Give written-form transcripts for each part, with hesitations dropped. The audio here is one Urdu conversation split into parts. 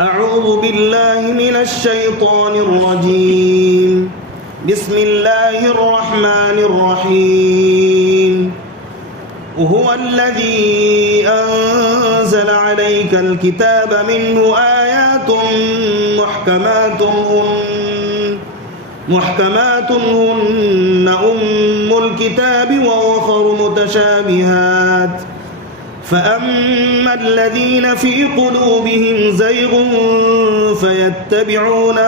أعوذ بالله من الشيطان الرجيم بسم الله الرحمن الرحيم هو الذي أنزل عليك الكتاب منه آيات محكمات هن أم الكتاب وأخر متشابهات فأما الذين في قلوبهم زيغ فيتبعون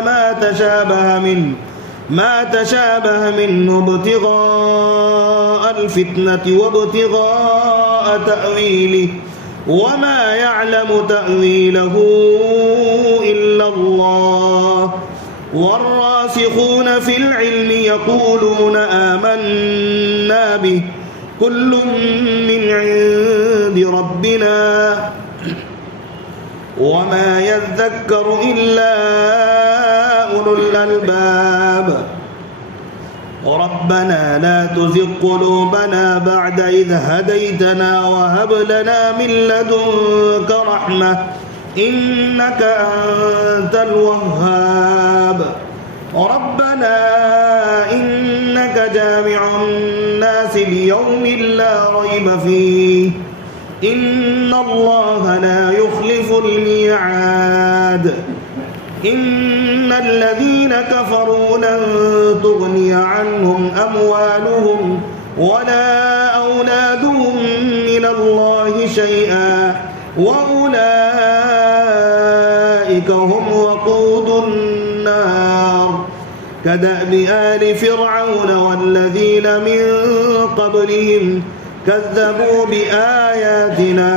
ما تشابه منه ابتغاء الفتنة وابتغاء تأويله وما يعلم تأويله إلا الله والراسخون في العلم يقولون آمنا به كل من عند ربنا وما يذكر إلا أولو الألباب ربنا لا تزغ قلوبنا بعد إذ هديتنا وهب لنا من لدنك رحمة إنك أنت الوهاب ربنا إنك جامع الناس ليوم لا ريب فيه إن الله لا يخلف الميعاد إن الذين كفروا لن تغني عنهم أموالهم ولا أولادهم من الله شيئا وأولئك هم وقود النار كدأب آل فرعون والذين من قبلهم كذبوا بآياتنا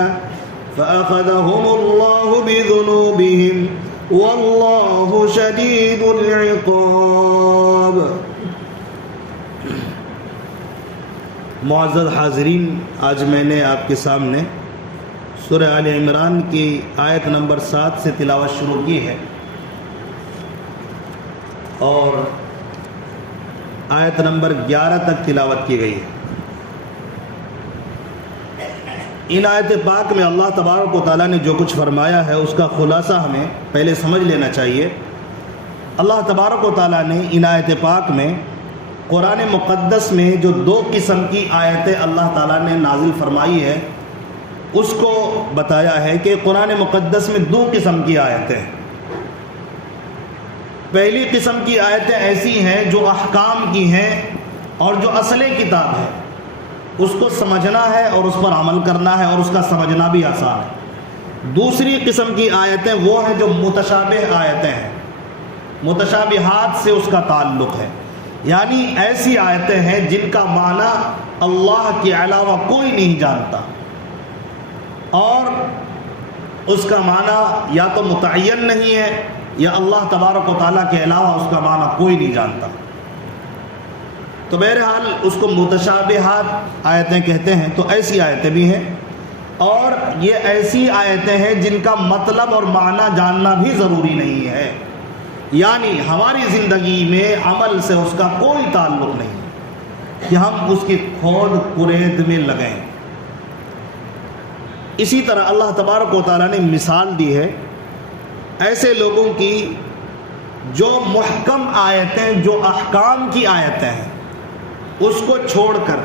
فأخذهم الله بذنوبهم والله شديد العقاب. معزز حاضرین، آج میں نے آپ کے سامنے سورہ آل عمران کی آیت نمبر 7 سے تلاوت شروع کی ہے اور آیت نمبر 11 تک تلاوت کی گئی ہے. ان آیت پاک میں اللہ تبارک و تعالیٰ نے جو کچھ فرمایا ہے اس کا خلاصہ ہمیں پہلے سمجھ لینا چاہیے. اللہ تبارک و تعالیٰ نے ان آیت پاک میں قرآن مقدس میں جو 2 قسم کی آیتیں اللہ تعالیٰ نے نازل فرمائی ہے اس کو بتایا ہے کہ قرآن مقدس میں 2 قسم کی آیتیں ہیں. پہلی قسم کی آیتیں ایسی ہیں جو احکام کی ہیں اور جو اصل کتاب ہے اس کو سمجھنا ہے اور اس پر عمل کرنا ہے اور اس کا سمجھنا بھی آسان ہے. دوسری قسم کی آیتیں وہ ہیں جو متشابہ آیتیں ہیں، متشابہات سے اس کا تعلق ہے، یعنی ایسی آیتیں ہیں جن کا معنی اللہ کے علاوہ کوئی نہیں جانتا اور اس کا معنی یا تو متعین نہیں ہے یا اللہ تبارک و تعالیٰ کے علاوہ اس کا معنی کوئی نہیں جانتا. تو بہرحال اس کو متشابہات آیتیں کہتے ہیں. تو ایسی آیتیں بھی ہیں اور یہ ایسی آیتیں ہیں جن کا مطلب اور معنی جاننا بھی ضروری نہیں ہے، یعنی ہماری زندگی میں عمل سے اس کا کوئی تعلق نہیں کہ ہم اس کی کھود کرید میں لگیں. اسی طرح اللہ تبارک و تعالیٰ نے مثال دی ہے ایسے لوگوں کی جو محکم آیتیں، جو احکام کی آیتیں ہیں اس کو چھوڑ کر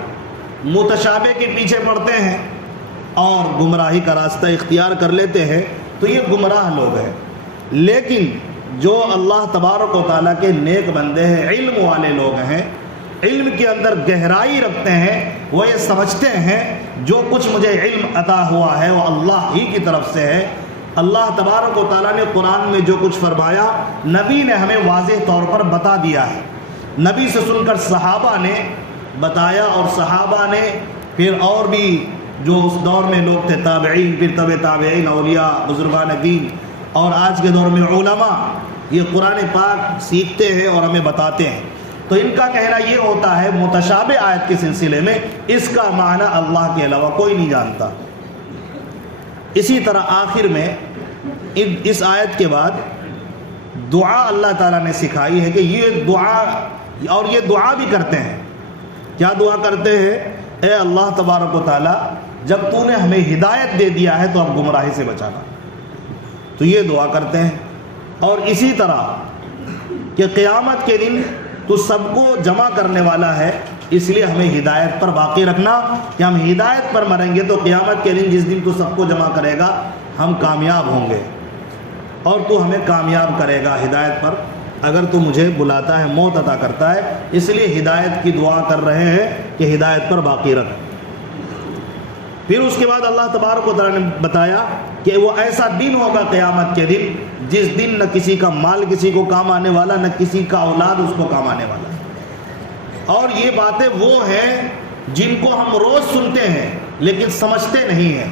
متشابہ کے پیچھے پڑتے ہیں اور گمراہی کا راستہ اختیار کر لیتے ہیں، تو یہ گمراہ لوگ ہیں. لیکن جو اللہ تبارک و تعالیٰ کے نیک بندے ہیں، علم والے لوگ ہیں، علم کے اندر گہرائی رکھتے ہیں، وہ یہ سمجھتے ہیں جو کچھ مجھے علم عطا ہوا ہے وہ اللہ ہی کی طرف سے ہے. اللہ تبارک و تعالیٰ نے قرآن میں جو کچھ فرمایا نبی نے ہمیں واضح طور پر بتا دیا ہے. نبی سے سن کر صحابہ نے بتایا اور صحابہ نے پھر اور بھی جو اس دور میں لوگ تھے، تابعین، پھر تبع تابعین، اولیاء، بزرگان دین اور آج کے دور میں علماء، یہ قرآن پاک سیکھتے ہیں اور ہمیں بتاتے ہیں. تو ان کا کہنا یہ ہوتا ہے متشابہ آیت کے سلسلے میں اس کا معنی اللہ کے علاوہ کوئی نہیں جانتا. اسی طرح آخر میں اس آیت کے بعد دعا اللہ تعالیٰ نے سکھائی ہے کہ یہ دعا، اور یہ دعا بھی کرتے ہیں. کیا دعا کرتے ہیں؟ اے اللہ تبارک و تعالیٰ، جب تو نے ہمیں ہدایت دے دیا ہے تو اب گمراہی سے بچانا. تو یہ دعا کرتے ہیں۔ اور اسی طرح کہ قیامت کے دن تو سب کو جمع کرنے والا ہے، اس لیے ہمیں ہدایت پر باقی رکھنا کہ ہم ہدایت پر مریں گے تو قیامت کے دن جس دن تو سب کو جمع کرے گا ہم کامیاب ہوں گے، اور تو ہمیں کامیاب کرے گا ہدایت پر اگر تو مجھے بلاتا ہے، موت عطا کرتا ہے۔ اس لیے ہدایت کی دعا کر رہے ہیں کہ ہدایت پر باقی رکھ۔ پھر اس کے بعد اللہ تبارک و تعالیٰ نے بتایا کہ وہ ایسا دن ہوگا قیامت کے دن جس دن نہ کسی کا مال کسی کو کام آنے والا، نہ کسی کا اولاد اس کو کام آنے والا۔ اور یہ باتیں وہ ہیں جن کو ہم روز سنتے ہیں لیکن سمجھتے نہیں ہیں۔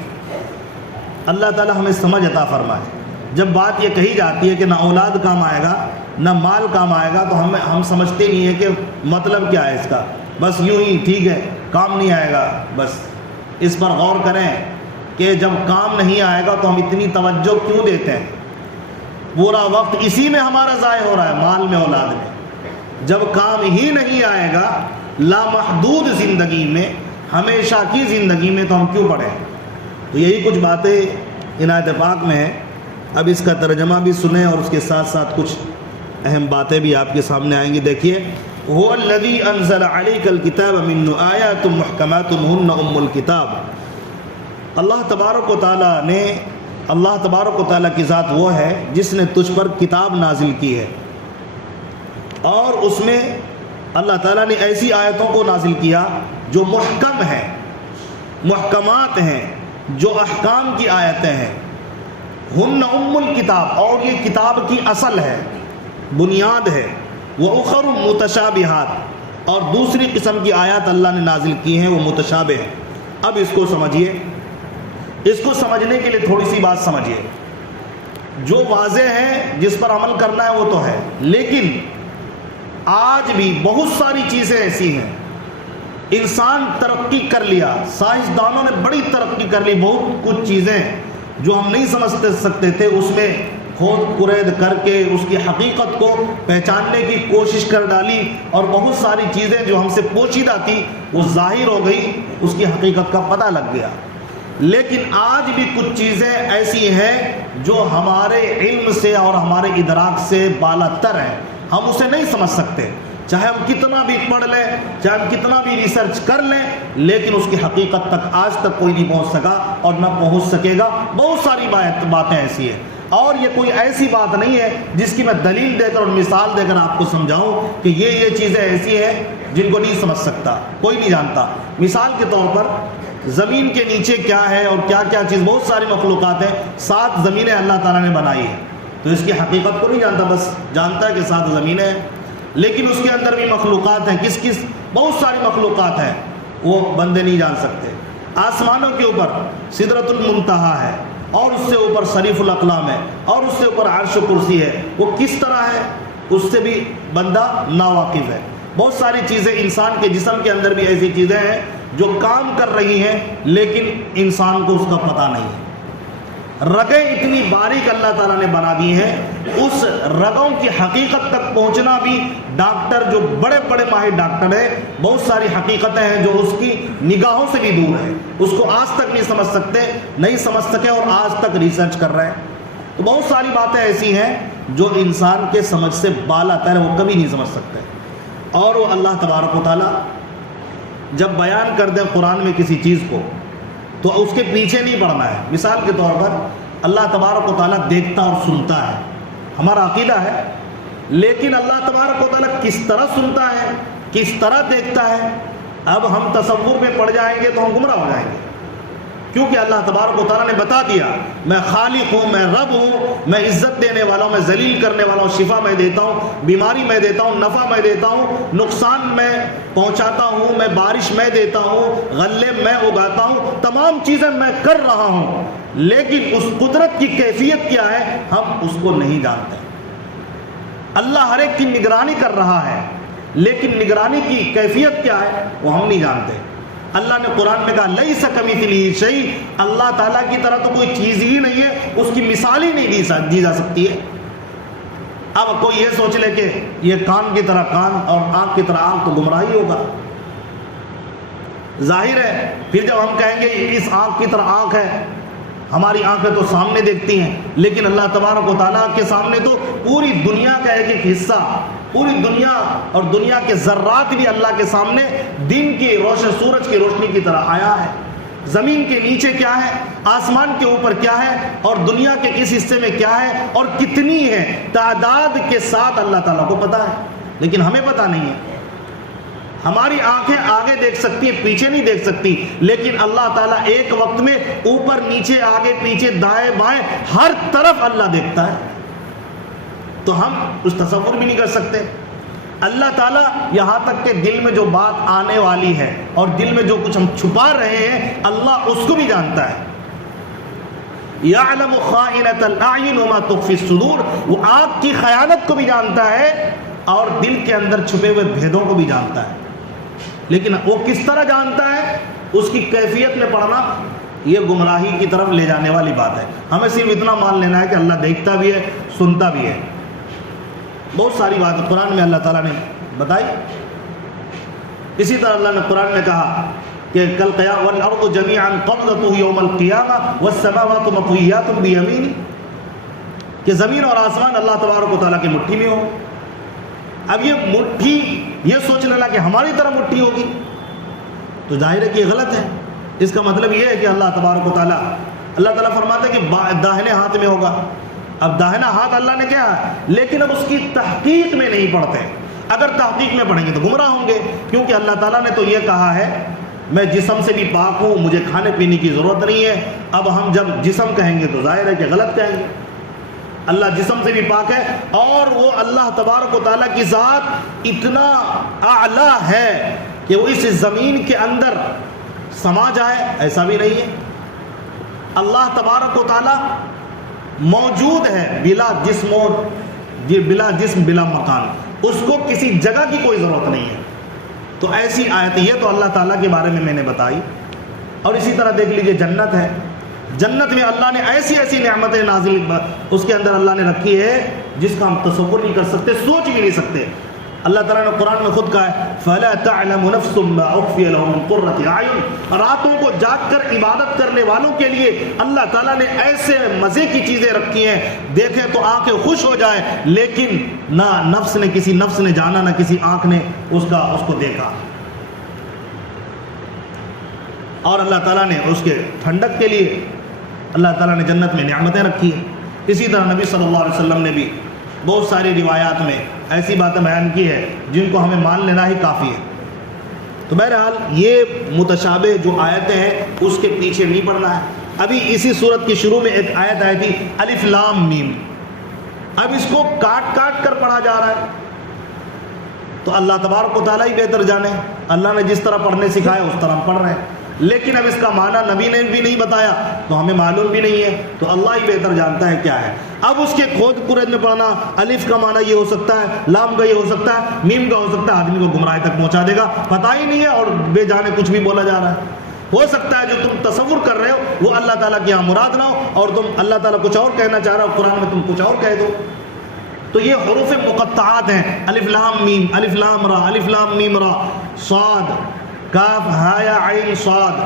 اللہ تعالیٰ ہمیں سمجھ عطا فرمائے۔ جب بات یہ کہی جاتی ہے کہ نہ اولاد کام آئے گا نہ مال کام آئے گا تو ہم سمجھتے نہیں ہیں کہ مطلب کیا ہے اس کا، بس یوں ہی ٹھیک ہے کام نہیں آئے گا۔ بس اس پر غور کریں کہ جب کام نہیں آئے گا تو ہم اتنی توجہ کیوں دیتے ہیں؟ پورا وقت اسی میں ہمارا ضائع ہو رہا ہے، مال میں، اولاد میں۔ جب کام ہی نہیں آئے گا لامحدود زندگی میں، ہمیشہ کی زندگی میں، تو ہم کیوں پڑھیں؟ تو یہی کچھ باتیں عنایت پاک میں ہیں۔ اب اس کا ترجمہ بھی سنیں اور اس کے ساتھ ساتھ کچھ اہم باتیں بھی آپ کے سامنے آئیں گی۔ دیکھیے، هو الذی انزل علیک الکتاب منہ آیات محکمات ہن ام الکتاب۔ اللہ تبارک و تعالیٰ کی ذات وہ ہے جس نے تجھ پر کتاب نازل کی ہے، اور اس میں اللہ تعالیٰ نے ایسی آیتوں کو نازل کیا جو محکم ہیں، محکمات ہیں، جو احکام کی آیتیں ہیں۔ ہن ام الکتاب، اور یہ کتاب کی اصل ہے، بنیاد ہے۔ وَأُخَرُ مُتَشَابِهَاتٌ، اور دوسری قسم کی آیات اللہ نے نازل کی ہیں وہ متشابہ ہیں۔ اب اس کو سمجھیے، اس کو سمجھنے کے لیے تھوڑی سی بات سمجھیے۔ جو واضح ہے جس پر عمل کرنا ہے وہ تو ہے، لیکن آج بھی بہت ساری چیزیں ایسی ہیں، انسان ترقی کر لیا، سائنسدانوں نے بڑی ترقی کر لی، بہت کچھ چیزیں جو ہم نہیں سمجھ سکتے تھے اس میں کھود کرید کر کے اس کی حقیقت کو پہچاننے کی کوشش کر ڈالی، اور بہت ساری چیزیں جو ہم سے پوشیدہ تھی وہ ظاہر ہو گئی، اس کی حقیقت کا پتہ لگ گیا۔ لیکن آج بھی کچھ چیزیں ایسی ہیں جو ہمارے علم سے اور ہمارے ادراک سے بالا تر ہیں، ہم اسے نہیں سمجھ سکتے، چاہے ہم کتنا بھی پڑھ لیں، چاہے ہم کتنا بھی ریسرچ کر لیں، لیکن اس کی حقیقت تک آج تک کوئی نہیں پہنچ سکا اور نہ پہنچ سکے گا۔ بہت ساری باتیں ایسی ہیں، اور یہ کوئی ایسی بات نہیں ہے جس کی میں دلیل دے کر اور مثال دے کر آپ کو سمجھاؤں کہ یہ چیزیں ایسی ہیں جن کو نہیں سمجھ سکتا، کوئی نہیں جانتا۔ مثال کے طور پر زمین کے نیچے کیا ہے اور کیا کیا چیز، بہت ساری مخلوقات ہیں، 7 زمینیں اللہ تعالیٰ نے بنائی ہیں، تو اس کی حقیقت کو نہیں جانتا، بس جانتا ہے کہ 7 زمینیں ہیں، لیکن اس کے اندر بھی مخلوقات ہیں، کس بہت ساری مخلوقات ہیں، وہ بندے نہیں جان سکتے۔ آسمانوں کے اوپر سدرۃ المنتہا ہے، اور اس سے اوپر صریف الاقلام ہے، اور اس سے اوپر عرش و کرسی ہے، وہ کس طرح ہے اس سے بھی بندہ ناواقف ہے۔ بہت ساری چیزیں، انسان کے جسم کے اندر بھی ایسی چیزیں ہیں جو کام کر رہی ہیں لیکن انسان کو اس کا پتہ نہیں ہے۔ رگیں اتنی باریک اللہ تعالیٰ نے بنا دی ہیں، اس رگوں کی حقیقت تک پہنچنا بھی ڈاکٹر، جو بڑے بڑے ماہر ڈاکٹر ہیں، بہت ساری حقیقتیں ہیں جو اس کی نگاہوں سے بھی دور ہیں، اس کو آج تک نہیں سمجھ سکے اور آج تک ریسرچ کر رہے ہیں۔ تو بہت ساری باتیں ایسی ہیں جو انسان کے سمجھ سے بالا تر ہے، وہ کبھی نہیں سمجھ سکتے۔ اور وہ اللہ تبارک و تعالیٰ جب بیان کر دیں قرآن میں کسی چیز کو تو اس کے پیچھے نہیں پڑنا ہے۔ مثال کے طور پر اللہ تبارک و تعالیٰ دیکھتا اور سنتا ہے، ہمارا عقیدہ ہے، لیکن اللہ تبارک و تعالیٰ کس طرح سنتا ہے، کس طرح دیکھتا ہے، اب ہم تصور میں پڑ جائیں گے تو ہم گمراہ ہو جائیں گے، کیونکہ اللہ تبارک و تعالیٰ نے بتا دیا میں خالق ہوں، میں رب ہوں، میں عزت دینے والا ہوں، میں ذلیل کرنے والا ہوں، شفا میں دیتا ہوں، بیماری میں دیتا ہوں، نفع میں دیتا ہوں، نقصان میں پہنچاتا ہوں، میں بارش میں دیتا ہوں، غلے میں اگاتا ہوں، تمام چیزیں میں کر رہا ہوں، لیکن اس قدرت کی کیفیت کیا ہے ہم اس کو نہیں جانتے۔ اللہ ہر ایک کی نگرانی کر رہا ہے، لیکن نگرانی کی کیفیت کیا ہے وہ ہم نہیں جانتے۔ اللہ نے قرآن میں کہا لیس کمثلہ شیء، اللہ تعالیٰ کی طرح تو کوئی چیز ہی نہیں ہے، اس کی مثال ہی نہیں دی جا سکتی ہے۔ اب کوئی یہ سوچ لے کہ یہ کان کی طرح کان اور آنکھ کی طرح آنکھ، تو گمراہی ہوگا۔ ظاہر ہے پھر جب ہم کہیں گے اس آنکھ کی طرح آنکھ ہے ہماری آنکھیں تو سامنے دیکھتی ہیں، لیکن اللہ تبارک و تعالیٰ کے سامنے تو پوری دنیا کا ایک ایک حصہ، پوری دنیا اور دنیا کے ذرات بھی اللہ کے سامنے دن کی روشن، سورج کی روشنی کی طرح آیا ہے۔ زمین کے نیچے کیا ہے، آسمان کے اوپر کیا ہے، اور دنیا کے کس حصے میں کیا ہے اور کتنی ہے، تعداد کے ساتھ اللہ تعالیٰ کو پتہ ہے، لیکن ہمیں پتہ نہیں ہے۔ ہماری آنکھیں آگے دیکھ سکتی ہیں، پیچھے نہیں دیکھ سکتی، لیکن اللہ تعالیٰ ایک وقت میں اوپر نیچے آگے پیچھے دائیں بائیں ہر طرف اللہ دیکھتا ہے، تو ہم اس تصور بھی نہیں کر سکتے۔ اللہ تعالیٰ یہاں تک کہ دل میں جو بات آنے والی ہے اور دل میں جو کچھ ہم چھپا رہے ہیں، اللہ اس کو بھی جانتا ہے۔ یعلم خائنۃ الاعین وما تخفی الصدور، وہ آنکھ کی خیانت کو بھی جانتا ہے اور دل کے اندر چھپے ہوئے بھیدوں کو بھی جانتا ہے، لیکن وہ کس طرح جانتا ہے، اس کی کیفیت میں پڑھنا یہ گمراہی کی طرف لے جانے والی بات ہے۔ ہمیں صرف اتنا مان لینا ہے کہ اللہ دیکھتا بھی ہے، سنتا بھی ہے۔ بہت ساری باتیں قرآن میں اللہ تعالیٰ نے بتائی۔ اسی طرح اللہ نے قرآن میں کہا کہ کل قیامت والارض جميعا قبضته يوم القیامة والسماوات مطویات بیمینہ، کہ زمین اور آسمان اللہ تبارک و تعالیٰ کی مٹھی میں ہو۔ اب یہ مٹھی، یہ سوچ لینا کہ ہماری طرح مٹھی ہوگی تو ظاہر ہے کہ یہ غلط ہے۔ اس کا مطلب یہ ہے کہ اللہ تبارک و تعالیٰ، اللہ تعالیٰ فرماتا ہے کہ داہنے ہاتھ میں ہوگا۔ اب داہنا ہاتھ اللہ نے کیا ہے، لیکن اب اس کی تحقیق میں نہیں پڑھتے۔ اگر تحقیق میں پڑھیں گے تو گمراہ ہوں گے، کیونکہ اللہ تعالیٰ نے تو یہ کہا ہے میں جسم سے بھی پاک ہوں، مجھے کھانے پینے کی ضرورت نہیں ہے۔ اب ہم جب جسم کہیں گے تو ظاہر ہے کہ غلط کہیں گے۔ اللہ جسم سے بھی پاک ہے، اور وہ اللہ تبارک و تعالیٰ کی ذات اتنا اعلیٰ ہے کہ وہ اس زمین کے اندر سما جائے، ایسا بھی نہیں ہے۔ اللہ تبارک و تعالیٰ موجود ہے بلا جسم بلا جسم بلا مکان، اس کو کسی جگہ کی کوئی ضرورت نہیں ہے۔ تو ایسی آیت، یہ تو اللہ تعالیٰ کے بارے میں نے بتائی۔ اور اسی طرح دیکھ لیجئے جنت ہے، جنت میں اللہ نے ایسی ایسی نعمتیں نازل اس کے اندر اللہ نے رکھی ہے جس کا ہم تصور نہیں کر سکتے، سوچ بھی نہیں سکتے۔ اللہ تعالیٰ نے قرآن میں خود کہا ہے فَلَا تَعْلَمُ نَفْسٌ مَّا أُخْفِيَ لَهُم مِّن قُرَّةِ أَعْيُنٍ، راتوں کو جاگ کر عبادت کرنے والوں کے لیے اللہ تعالیٰ نے ایسے مزے کی چیزیں رکھی ہیں، دیکھیں تو آنکھیں خوش ہو جائیں، لیکن نہ نفس نے، کسی نفس نے جانا، نہ کسی آنکھ نے اس کو دیکھا۔ اور اللہ تعالیٰ نے اس کے ٹھنڈک کے لیے اللہ تعالیٰ نے جنت میں نعمتیں رکھی ہیں۔ اسی طرح نبی صلی اللہ علیہ وسلم نے بھی بہت ساری روایات میں ایسی باتیں بیان کی ہے جن کو ہمیں مان لینا ہی کافی ہے۔ تو بہرحال یہ متشابہ جو آیتیں ہیں اس کے پیچھے نہیں پڑنا ہے۔ ابھی اسی صورت کی شروع میں ایک آیت آئی تھی الف لام میم، اب اس کو کاٹ کاٹ کر پڑھا جا رہا ہے، تو اللہ تبارک و تعالیٰ ہی بہتر جانے، اللہ نے جس طرح پڑھنے سکھایا اس طرح ہم پڑھ رہے ہیں، لیکن اب اس کا معنی نبی نے بھی نہیں بتایا تو ہمیں معلوم بھی نہیں ہے، تو اللہ ہی بہتر جانتا ہے کیا ہے۔ اب اس کے کھود پورج میں پڑھنا، الف کا معنی یہ ہو سکتا ہے، لام کا یہ ہو سکتا ہے، میم کا ہو سکتا ہے، آدمی کو گمراہی تک پہنچا دے گا، پتہ ہی نہیں ہے اور بے جانے کچھ بھی بولا جا رہا ہے۔ ہو سکتا ہے جو تم تصور کر رہے ہو وہ اللہ تعالیٰ کی یہاں مراد نہ ہو، اور تم اللہ تعالیٰ کچھ اور کہنا چاہ رہا ہو، قرآن میں تم کچھ اور کہہ دو۔ تو یہ حروف مقطعات ہیں، الف لام میم، الف لام را، الف لام میم را، صاد کاف ہا یا عین صاد،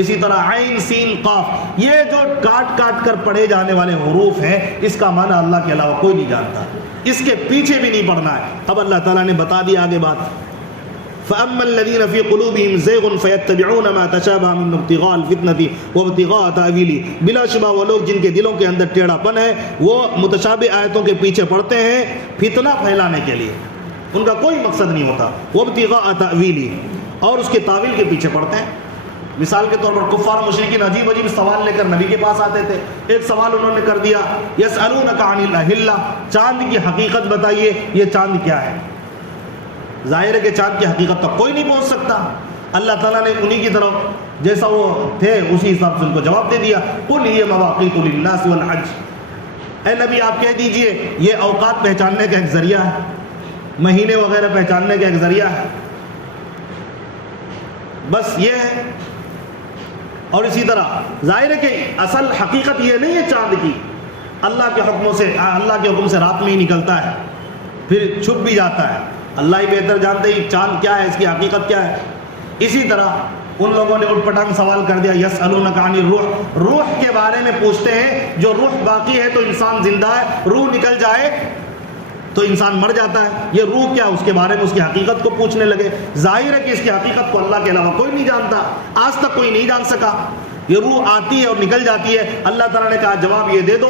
اسی طرح عین سین قاف، یہ جو کاٹ کاٹ کر پڑھے جانے والے حروف ہیں اس کا معنی اللہ کے علاوہ کوئی نہیں جانتا، اس کے پیچھے بھی نہیں پڑھنا ہے۔ اب اللہ تعالیٰ نے بتا دیا آگے بات، فَأَمَّا الَّذِينَ فِي قُلُوبِهِمْ زَيْغٌ فَيَتَّبِعُونَ مَا تَشَابَهَ مِنْهُ ابْتِغَاءَ الْفِتْنَةِ وَابْتِغَاءَ تَأْوِيلِهِ، بلا شبہ وہ لوگ جن کے دلوں کے اندر ٹیڑھا پن ہے وہ متشابہ آیتوں کے پیچھے پڑتے ہیں فتنہ پھیلانے کے لیے، ان کا کوئی مقصد نہیں ہوتا، وَابْتِغَاءَ تَأْوِيلِهِ، اور اس کے تعویل کے پیچھے پڑتے ہیں۔ مثال کے طور پر کفار مشرکین عجیب عجیب سوال لے کر نبی کے پاس آتے تھے۔ ایک سوال انہوں نے کر دیا یسألونک عن الأہلہ، چاند کی حقیقت بتائیے، یہ چاند کیا ہے؟ ظاہر ہے کہ چاند کی حقیقت تک کوئی نہیں پہنچ سکتا۔ اللہ تعالیٰ نے انہی کی طرف جیسا وہ تھے اسی حساب سے ان کو جواب دے دیا، قل ہی مواقیت للناس والحج، اے نبی آپ کہہ دیجئے یہ اوقات پہچاننے کا ایک ذریعہ ہے، مہینے وغیرہ پہچاننے کا ایک ذریعہ ہے، بس یہ ہے۔ اور اسی طرح ظاہر ہے کہ اصل حقیقت یہ نہیں ہے چاند کی، اللہ کے حکموں سے، اللہ کے حکم سے رات میں ہی نکلتا ہے پھر چھپ بھی جاتا ہے، اللہ ہی بہتر جانتے ہی چاند کیا ہے، اس کی حقیقت کیا ہے۔ اسی طرح ان لوگوں نے اٹھ پٹانگ سوال کر دیا، یسألونک عن الروح، روح کے بارے میں پوچھتے ہیں، جو روح باقی ہے تو انسان زندہ ہے، روح نکل جائے تو انسان مر جاتا ہے، یہ روح کیا، اس کے بارے میں اس کی حقیقت کو پوچھنے لگے۔ ظاہر ہے کہ اس کی حقیقت کو اللہ کے علاوہ کوئی نہیں جانتا، آج تک کوئی نہیں جان سکا۔ یہ روح آتی ہے اور نکل جاتی ہے، اللہ تعالیٰ نے کہا جواب یہ دے دو،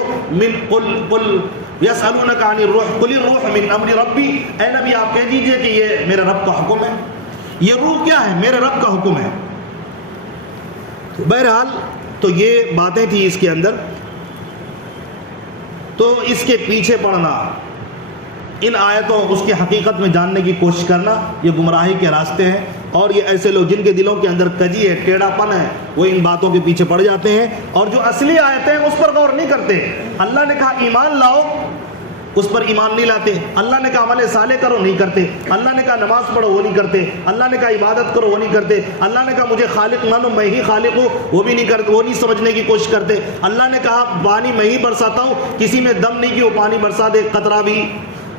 قل یسألونک عن الروح قل الروح من امر ربی، اے نبی آپ کہہ دیجئے کہ یہ میرے رب کا حکم ہے۔ یہ روح کیا ہے؟ میرے رب کا حکم ہے۔ بہرحال تو یہ باتیں تھی اس کے اندر، تو اس کے پیچھے پڑنا، ان آیتوں اس کی حقیقت میں جاننے کی کوشش کرنا، یہ گمراہی کے راستے ہیں، اور یہ ایسے لوگ جن کے دلوں کے اندر کجی ہے، ٹیڑھا پن ہے، وہ ان باتوں کے پیچھے پڑ جاتے ہیں، اور جو اصلی آیتیں ہیں اس پر غور نہیں کرتے۔ اللہ نے کہا ایمان لاؤ، اس پر ایمان نہیں لاتے۔ اللہ نے کہا عمل صالح کرو، نہیں کرتے۔ اللہ نے کہا نماز پڑھو، وہ نہیں کرتے۔ اللہ نے کہا عبادت کرو، وہ نہیں کرتے۔ اللہ نے کہا مجھے خالق مانو، میں ہی خالق ہوں، وہ بھی نہیں کرتے، وہ نہیں سمجھنے کی کوشش کرتے۔ اللہ نے کہا پانی میں ہی برساتا ہوں، کسی میں دم نہیں کہ وہ پانی برسا دے قطرہ بھی۔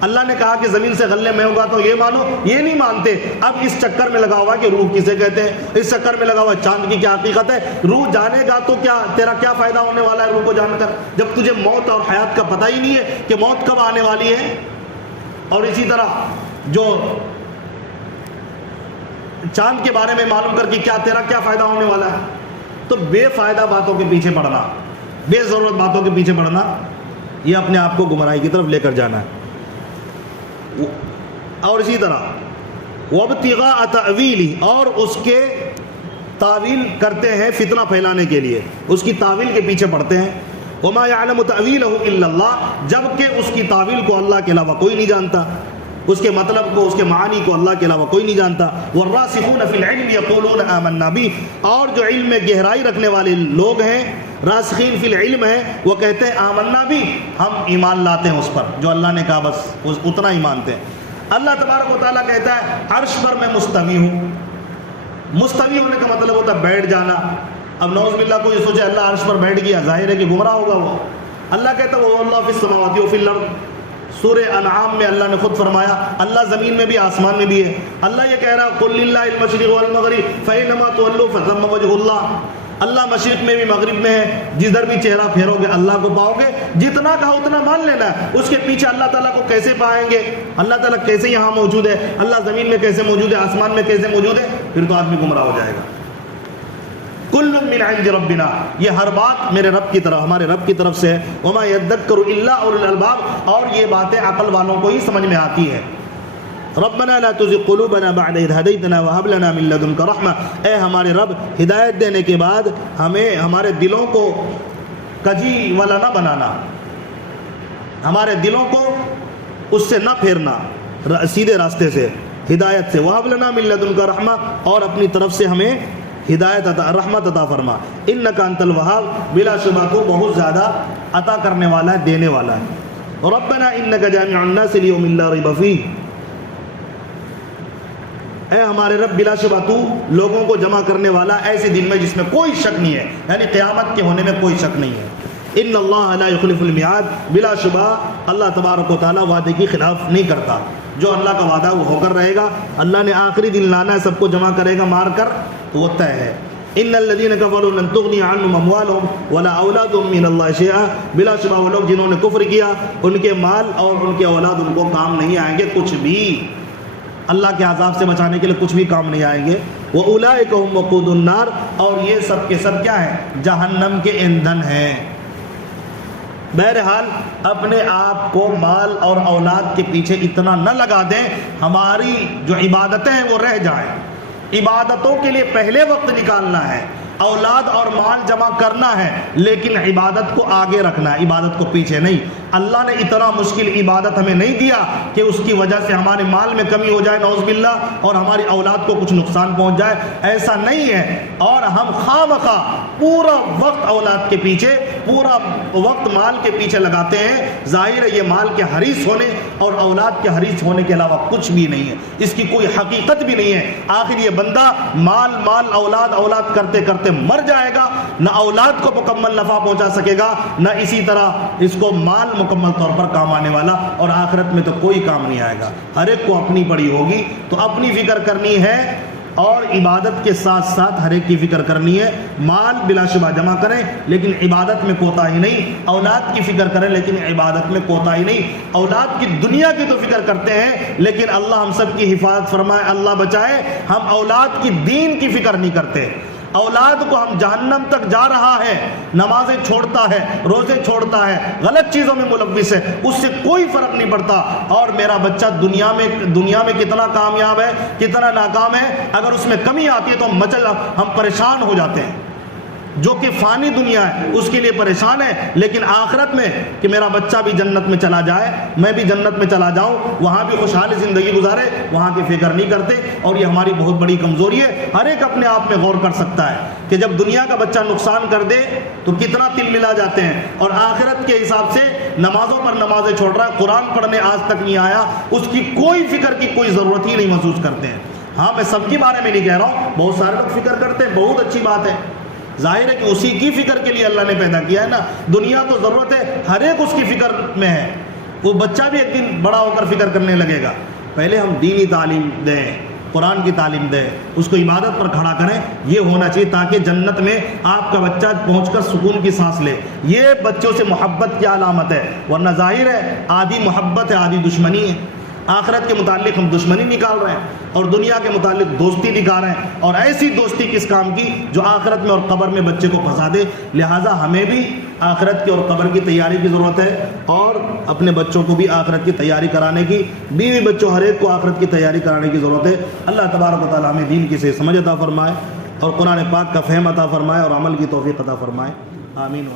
اللہ نے کہا کہ زمین سے غلے میں اگاتا ہوں، یہ مانو، یہ نہیں مانتے۔ اب اس چکر میں لگا ہوا کہ روح کسے کہتے ہیں، اس چکر میں لگا ہوا چاند کی کیا حقیقت ہے، روح جانے گا تو کیا تیرا کیا فائدہ ہونے والا ہے روح کو جان کر، جب تجھے موت اور حیات کا پتہ ہی نہیں ہے کہ موت کب آنے والی ہے۔ اور اسی طرح جو چاند کے بارے میں معلوم کر کے کیا تیرا کیا فائدہ ہونے والا ہے۔ تو بے فائدہ باتوں کے پیچھے پڑنا، بے ضرورت باتوں کے پیچھے پڑنا، یہ اپنے آپ کو گمراہی کی طرف لے کر جانا ہے۔ اور اسی طرح وابتغاء تأویلہ، اور اس کے تعویل کرتے ہیں فتنہ پھیلانے کے لیے، اس کی تعویل کے پیچھے پڑتے ہیں۔ وما يعلم تأویلہ الا اللہ، جبکہ اس کی تعویل کو اللہ کے علاوہ کوئی نہیں جانتا، اس کے مطلب کو، اس کے معانی کو اللہ کے علاوہ کوئی نہیں جانتا۔ والراسخون فی العلم یقولون آمنا بہ، اور جو علم میں گہرائی رکھنے والے لوگ ہیں، راسخین فی العلم ہیں، وہ کہتے ہیں آمنا بھی، ہم ایمان لاتے ہیں اس پر جو اللہ نے کہا، بس اتنا ہی مانتے ہیں۔ اللہ تبارک و تعالیٰ کہتا ہے عرش پر میں مستوی ہوں، مستوی ہونے کا مطلب ہوتا ہے بیٹھ جانا۔ اب نعوذ باللہ کوئی سوچے اللہ عرش پر بیٹھ گیا، ظاہر ہے کہ گمراہ ہوگا وہ۔ اللہ کہتا ہے وہ اللہ فی السماوات و فی الارض، سورہ انعام میں اللہ نے خود فرمایا اللہ زمین میں بھی آسمان میں بھی ہے۔ اللہ یہ کہہ رہا ہے قل للہ المشرق والمغرب فإنما تولوا فثم وجہ اللہ، اللہ مشرق میں بھی مغرب میں ہے، جدھر بھی چہرہ پھیرو گے اللہ کو پاؤ گے۔ جتنا کہا اتنا مان لینا ہے، اس کے پیچھے اللہ تعالیٰ کو کیسے پائیں گے، اللہ تعالیٰ کیسے یہاں موجود ہے، اللہ زمین میں کیسے موجود ہے، آسمان میں کیسے موجود ہے، پھر تو آدمی گمراہ ہو جائے گا۔ کل من عند ربنا، یہ ہر بات میرے رب کی طرف، ہمارے رب کی طرف سے ہے۔ وما يذکر الا اولو الالباب، اور یہ باتیں عقل والوں کو ہی سمجھ میں آتی ہے۔ ربنا لا تزغ قلوبنا بعد اذ هديتنا وهب لنا من لدنك رحمة، اے ہمارے رب ہدایت دینے کے بعد ہمیں ہمارے دلوں کو کجی والا نہ بنانا، ہمارے دلوں کو اس سے نہ پھیرنا، سیدھے راستے سے، ہدایت سے۔ وهب لنا من لدنك رحمة، اور اپنی طرف سے ہمیں ہدایت عطا، رحمت عطا فرما۔ انک انت الوہاب، بلا شبہ تو بہت زیادہ عطا کرنے والا ہے، دینے والا ہے۔ ربنا انک جامع الناس لیوم لا ریب فیہ، اے ہمارے رب بلا شبہ تو لوگوں کو جمع کرنے والا ایسے دن میں جس میں کوئی شک نہیں ہے، یعنی قیامت کے ہونے میں کوئی شک نہیں ہے۔ ان اللہ لا یخلف المیعاد، بلا شبہ اللہ تبارک و تعالیٰ وعدے کی خلاف نہیں کرتا، جو اللہ کا وعدہ وہ ہو کر رہے گا۔ اللہ نے آخری دن لانا ہے، سب کو جمع کرے گا مار کر، تو وہ طے ہے۔ ان الذين كفروا لن تغني عنهم اموالهم ولا اولادهم من الله شيئا، بلا شبہ وہ لوگ جنہوں نے کفر کیا، ان کے مال اور ان کے اولاد ان کو کام نہیں آئیں گے، کچھ بھی اللہ کے عذاب سے بچانے کے لیے کچھ بھی کام نہیں آئیں گے۔ وَأُولَئِكَ هُمْ وَقُودُ النَّارِ، اور یہ سب کے سب کیا ہیں، جہنم کے ایندھن ہیں۔ بہرحال اپنے آپ کو مال اور اولاد کے پیچھے اتنا نہ لگا دیں، ہماری جو عبادتیں ہیں وہ رہ جائیں۔ عبادتوں کے لیے پہلے وقت نکالنا ہے، اولاد اور مال جمع کرنا ہے، لیکن عبادت کو آگے رکھنا ہے، عبادت کو پیچھے نہیں۔ اللہ نے اتنا مشکل عبادت ہمیں نہیں دیا کہ اس کی وجہ سے ہمارے مال میں کمی ہو جائے نعوذ باللہ، اور ہماری اولاد کو کچھ نقصان پہنچ جائے، ایسا نہیں ہے۔ اور ہم خواہ مخواہ پورا وقت اولاد کے پیچھے، پورا وقت مال کے پیچھے لگاتے ہیں، ظاہر ہے یہ مال کے حریص ہونے اور اولاد کے حریص ہونے کے علاوہ کچھ بھی نہیں ہے، اس کی کوئی حقیقت بھی نہیں ہے۔ آخر یہ بندہ مال مال اولاد اولاد کرتے کرتے مر جائے گا، نہ اولاد کو مکمل نفع پہنچا سکے گا، نہ اسی طرح اس کو مال مکمل طور پر کام آنے والا، اور آخرت میں تو کوئی کام نہیں آئے گا۔ ہر ایک کو اپنی پڑی ہوگی، تو اپنی فکر کرنی ہے اور عبادت کے ساتھ ساتھ ہر ایک کی فکر کرنی ہے. مال بلا شبہ جمع کریں لیکن عبادت میں کوتاہی نہیں. اولاد کی فکر کریں لیکن عبادت میں کوتاہی نہیں. اولاد کی دنیا کی تو فکر کرتے ہیں لیکن اللہ ہم سب کی حفاظت فرمائے, اللہ بچائے, ہم اولاد کی دین کی فکر نہیں کرتے. اولاد کو ہم جہنم تک جا رہا ہے, نمازیں چھوڑتا ہے, روزے چھوڑتا ہے, غلط چیزوں میں ملوث ہے, اس سے کوئی فرق نہیں پڑتا. اور میرا بچہ دنیا میں کتنا کامیاب ہے, کتنا ناکام ہے, اگر اس میں کمی آتی ہے تو ہم پریشان ہو جاتے ہیں. جو کہ فانی دنیا ہے اس کے لیے پریشان ہے, لیکن آخرت میں کہ میرا بچہ بھی جنت میں چلا جائے, میں بھی جنت میں چلا جاؤں, وہاں بھی خوشحال زندگی گزارے, وہاں کی فکر نہیں کرتے. اور یہ ہماری بہت بڑی کمزوری ہے. ہر ایک اپنے آپ میں غور کر سکتا ہے کہ جب دنیا کا بچہ نقصان کر دے تو کتنا تل ملا جاتے ہیں, اور آخرت کے حساب سے نمازوں پر نمازیں چھوڑ رہا ہے, قرآن پڑھنے آج تک نہیں آیا, اس کی کوئی فکر کی کوئی ضرورت ہی نہیں محسوس کرتے ہیں. ہاں میں سب کے بارے میں نہیں کہہ رہا ہوں, بہت سارے لوگ فکر کرتے ہیں, بہت اچھی بات ہے. ظاہر ہے کہ اسی کی فکر کے لیے اللہ نے پیدا کیا ہے نا. دنیا تو ضرورت ہے, ہر ایک اس کی فکر میں ہے. وہ بچہ بھی ایک دن بڑا ہو کر فکر کرنے لگے گا. پہلے ہم دینی تعلیم دیں, قرآن کی تعلیم دیں, اس کو عبادت پر کھڑا کریں. یہ ہونا چاہیے تاکہ جنت میں آپ کا بچہ پہنچ کر سکون کی سانس لے. یہ بچوں سے محبت کی علامت ہے, ورنہ ظاہر ہے آدھی محبت ہے آدھی دشمنی ہے. آخرت کے متعلق ہم دشمنی نکال رہے ہیں اور دنیا کے متعلق دوستی دکھا رہے ہیں, اور ایسی دوستی کس کام کی جو آخرت میں اور قبر میں بچے کو پھنسا دے. لہٰذا ہمیں بھی آخرت کی اور قبر کی تیاری کی ضرورت ہے, اور اپنے بچوں کو بھی آخرت کی تیاری کرانے کی, بیوی بچوں ہر ایک کو آخرت کی تیاری کرانے کی ضرورت ہے. اللہ تبارک و تعالیٰ ہمیں دین کی صحیح سمجھ عطا فرمائے اور قرآن پاک کا فہم عطا فرمائے اور عمل کی توفیق عطا فرمائے. آمین.